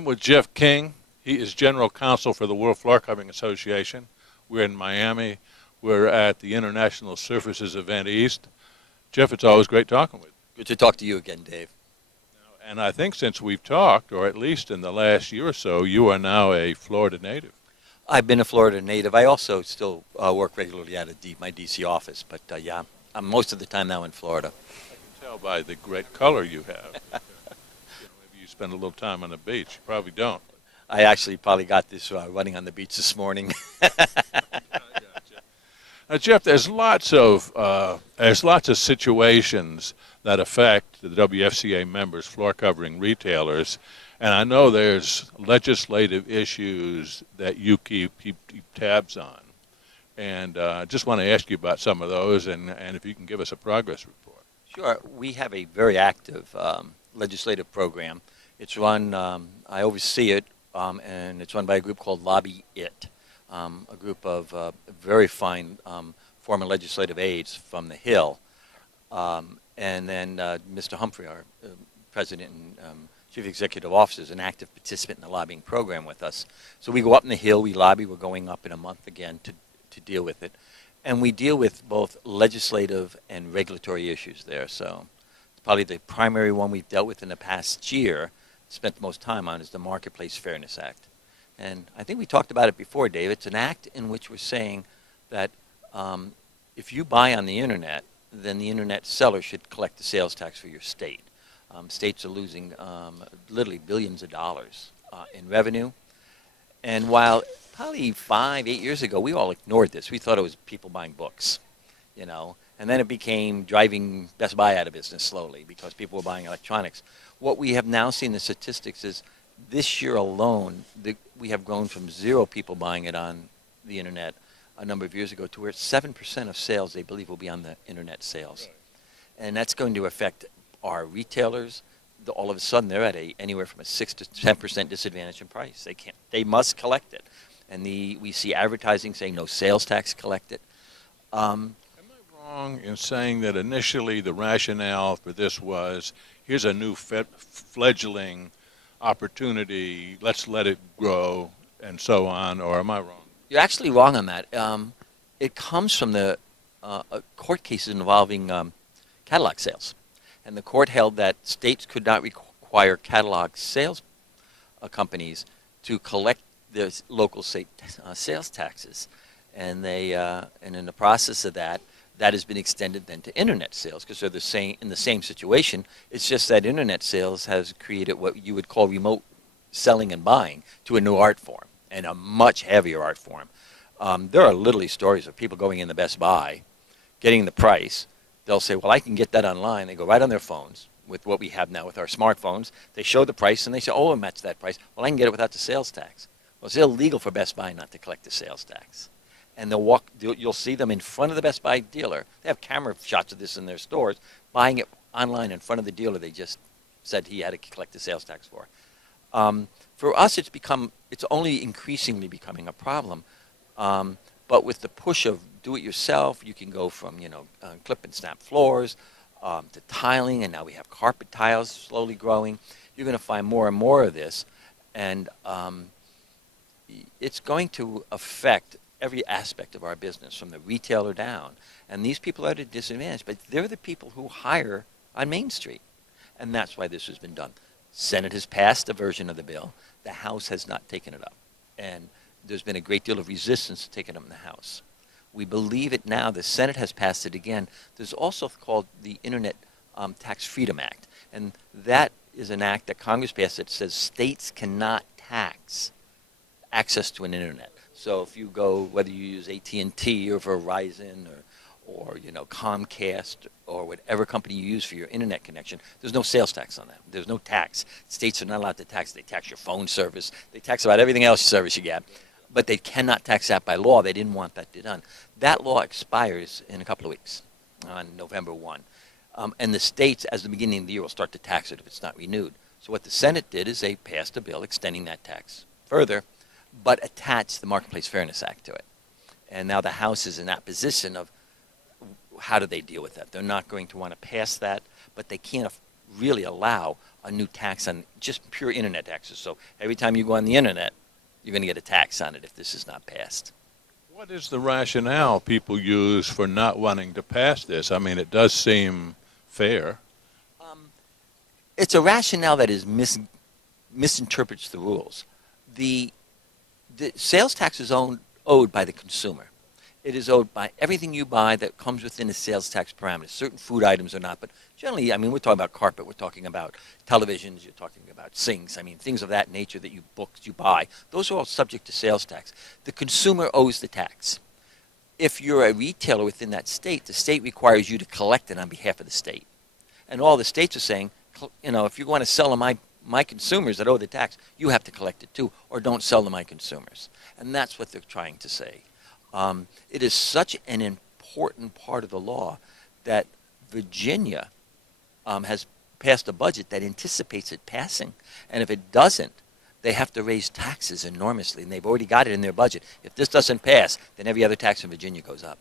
I'm with Jeff King. He is General Counsel for the World Floor Covering Association. We're in Miami. We're at the International Surfaces Event East. Jeff, it's always great talking with you. Good to talk to you again, Dave. And I think since we've talked, or at least in the last year or so, you are now a Florida native. I've been a Florida native. I also still work regularly out of my D.C. office, but yeah, I'm most of the time now in Florida. I can tell by the great color you have. Maybe you spend a little time on the beach. You probably don't. I actually probably got this running on the beach this morning. Now, Jeff, there's lots of situations that affect the WFCA members, floor covering retailers, and I know there's legislative issues that you keep tabs on, and I just want to ask you about some of those, and if you can give us a progress report. Sure. We have a very active legislative program. It's run, I oversee it, and it's run by a group called Lobby It. A group of very fine former legislative aides from the Hill, and then Mr. Humphrey, our president and chief executive officer, is an active participant in the lobbying program with us. So we go up in the Hill, we lobby. We're going up in a month again to deal with it, and we deal with both legislative and regulatory issues there. So it's probably the primary one we've dealt with in the past year, spent the most time on, is the Marketplace Fairness Act. And I think we talked about it before, Dave. It's an act in which we're saying that if you buy on the internet, then the internet seller should collect the sales tax for your state. States are losing literally billions of dollars in revenue. And while probably 5, 8 years ago, we all ignored this. We thought it was people buying books, you know. And then it became driving Best Buy out of business slowly because people were buying electronics. What we have now seen the statistics is this year alone, we have grown from 0 people buying it on the internet a number of years ago to where 7% of sales they believe will be on the internet sales. And that's going to affect our retailers. All of a sudden, they're at anywhere from a 6 to 10% disadvantage in price. They must collect it. And we see advertising saying no sales tax collected. Am I wrong in saying that initially the rationale for this was, here's a new fledgling opportunity, let's let it grow, and so on, or am I wrong? You're actually wrong on that. It comes from the court cases involving catalog sales. And the court held that states could not require catalog sales companies to collect their local state sales taxes. And and in the process of that has been extended then to internet sales because they're in the same situation. It's just that internet sales has created what you would call remote selling and buying to a new art form and a much heavier art form. There are literally stories of people going in the Best Buy, getting the price. They'll say, well, I can get that online. They go right on their phones with what we have now with our smartphones. They show the price and they say, oh, it matches that price. Well, I can get it without the sales tax. Well, it's illegal for Best Buy not to collect the sales tax. And you'll see them in front of the Best Buy dealer. They have camera shots of this in their stores, buying it online in front of the dealer they just said he had to collect the sales tax for. For us, it's only increasingly becoming a problem. But with the push of do-it-yourself, you can go from clip and snap floors to tiling, and now we have carpet tiles slowly growing. You're going to find more and more of this, and it's going to affect every aspect of our business, from the retailer down. And these people are at a disadvantage, but they're the people who hire on Main Street. And that's why this has been done. Senate has passed a version of the bill. The House has not taken it up. And there's been a great deal of resistance to take it up in the House. We believe it now. The Senate has passed it again. There's also called the Internet Tax Freedom Act. And that is an act that Congress passed that says states cannot tax access to an internet. So if you go, whether you use AT&T or Verizon or Comcast or whatever company you use for your internet connection, there's no sales tax on that. There's no tax. States are not allowed to tax. They tax your phone service. They tax about everything else service you get. But they cannot tax that by law. They didn't want that done. That law expires in a couple of weeks on November 1. And the states, as the beginning of the year, will start to tax it if it's not renewed. So what the Senate did is they passed a bill extending that tax further, but attached the Marketplace Fairness Act to it. And now the House is in that position of how do they deal with that? They're not going to want to pass that, but they can't really allow a new tax on just pure internet access. So every time you go on the internet, you're going to get a tax on it if this is not passed. What is the rationale people use for not wanting to pass this? I mean, it does seem fair. It's a rationale that is misinterprets the rules. The sales tax is owed by the consumer. It is owed by everything you buy that comes within the sales tax parameters. Certain food items are not, but generally, I mean, we're talking about carpet, we're talking about televisions, you're talking about sinks, I mean, things of that nature that you buy. Those are all subject to sales tax. The consumer owes the tax. If you're a retailer within that state, the state requires you to collect it on behalf of the state. And all the states are saying, you know, if you want to sell to my consumers that owe the tax, you have to collect it too, or don't sell to my consumers. And that's what they're trying to say. It is such an important part of the law that Virginia has passed a budget that anticipates it passing. And if it doesn't, they have to raise taxes enormously, and they've already got it in their budget. If this doesn't pass, then every other tax in Virginia goes up.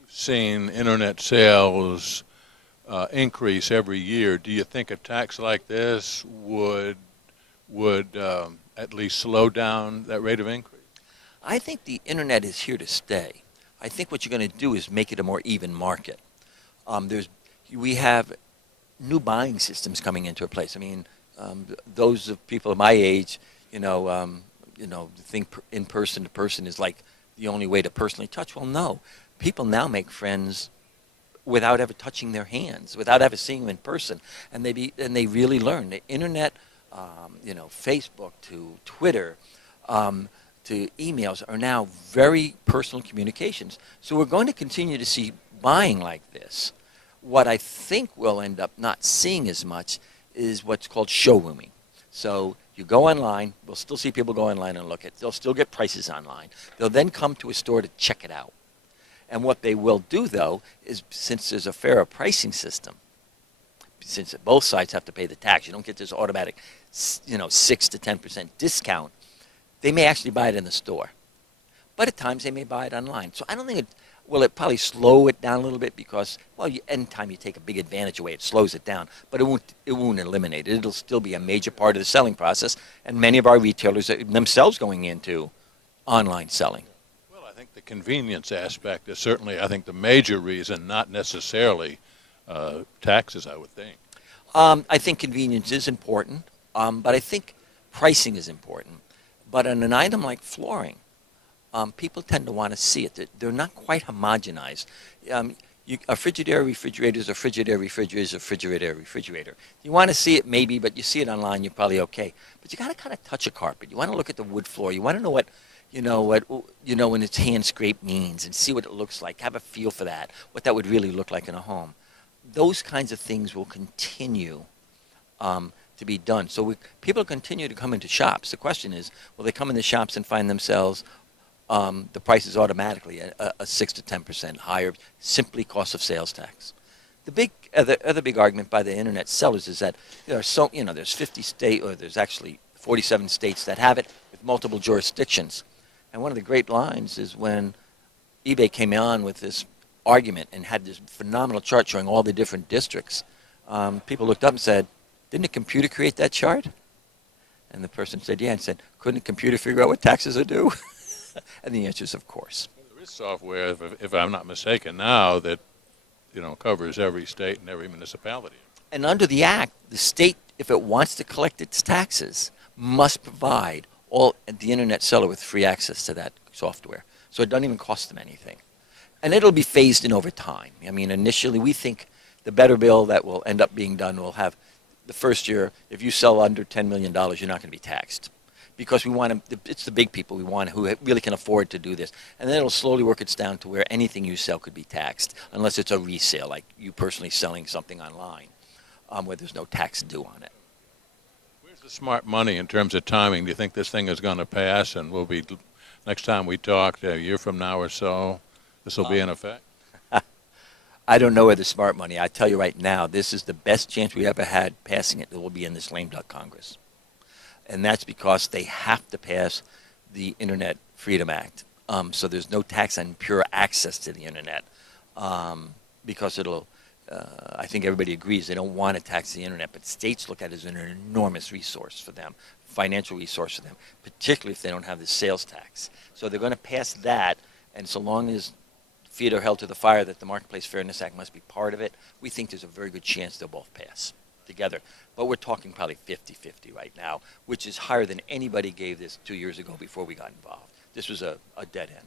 We've seen internet sales increase every year. Do you think a tax like this would at least slow down that rate of increase? I think the internet is here to stay. I think what you're going to do is make it a more even market. We have new buying systems coming into place. I mean, those of people of my age, think in person to person is like the only way to personally touch. Well, no. People now make friends without ever touching their hands, without ever seeing them in person, and they really learn. The internet, Facebook to Twitter, to emails are now very personal communications. So we're going to continue to see buying like this. What I think we'll end up not seeing as much is what's called showrooming. So you go online, we'll still see people go online and look at it. They'll still get prices online. They'll then come to a store to check it out. And what they will do, though, is since there's a fairer pricing system, since both sides have to pay the tax, you don't get this automatic, 6 to 10% discount, they may actually buy it in the store. But at times they may buy it online. So I don't think it probably slow it down a little bit because, well, anytime you take a big advantage away, it slows it down. But it won't eliminate it. It'll still be a major part of the selling process. And many of our retailers are themselves going into online selling. Well, I think the convenience aspect is certainly, I think, the major reason, not necessarily taxes, I would think. I think convenience is important, but I think pricing is important. But on an item like flooring, people tend to want to see it. They're not quite homogenized. A Frigidaire refrigerator is a Frigidaire refrigerator is a Frigidaire refrigerator. You want to see it maybe, but you see it online, you're probably okay. But you got to kind of touch a carpet. You want to look at the wood floor. You want to know what when it's hand scraped means and see what it looks like. Have a feel for that, what that would really look like in a home. Those kinds of things will continue to be done. So people continue to come into shops. The question is, will they come into shops and find themselves the price is automatically a 6 to 10% higher, simply cost of sales tax? The other big argument by the internet sellers is that there's 50 states, or there's actually 47 states that have it with multiple jurisdictions. And one of the great lines is when eBay came on with this argument and had this phenomenal chart showing all the different districts. People looked up and said, "Didn't a computer create that chart?" And the person said, "Yeah," and said, "Couldn't a computer figure out what taxes are due?" And the answer is, of course. Well, there is software, if I'm not mistaken, now that covers every state and every municipality. And under the Act, the state, if it wants to collect its taxes, must provide the internet seller with free access to that software. So it doesn't even cost them anything. And it'll be phased in over time. I mean, initially, we think the better bill that will end up being done will have the first year, if you sell under $10 million, you're not going to be taxed. Because it's the big people who really can afford to do this. And then it'll slowly work its down to where anything you sell could be taxed, unless it's a resale, like you personally selling something online, where there's no tax due on it. Where's the smart money in terms of timing? Do you think this thing is going to pass and next time we talk, a year from now or so, this will be in effect? I don't know where the smart money. I tell you right now, this is the best chance we ever had passing it that will be in this lame duck Congress. And that's because they have to pass the Internet Freedom Act. So there's no tax on pure access to the Internet because it'll I think everybody agrees they don't want to tax the internet, but states look at it as an enormous resource for them, financial resource for them, particularly if they don't have the sales tax. So they're going to pass that, and so long as feet are held to the fire that the Marketplace Fairness Act must be part of it, we think there's a very good chance they'll both pass together. But we're talking probably 50-50 right now, which is higher than anybody gave this 2 years ago before we got involved. This was a dead end.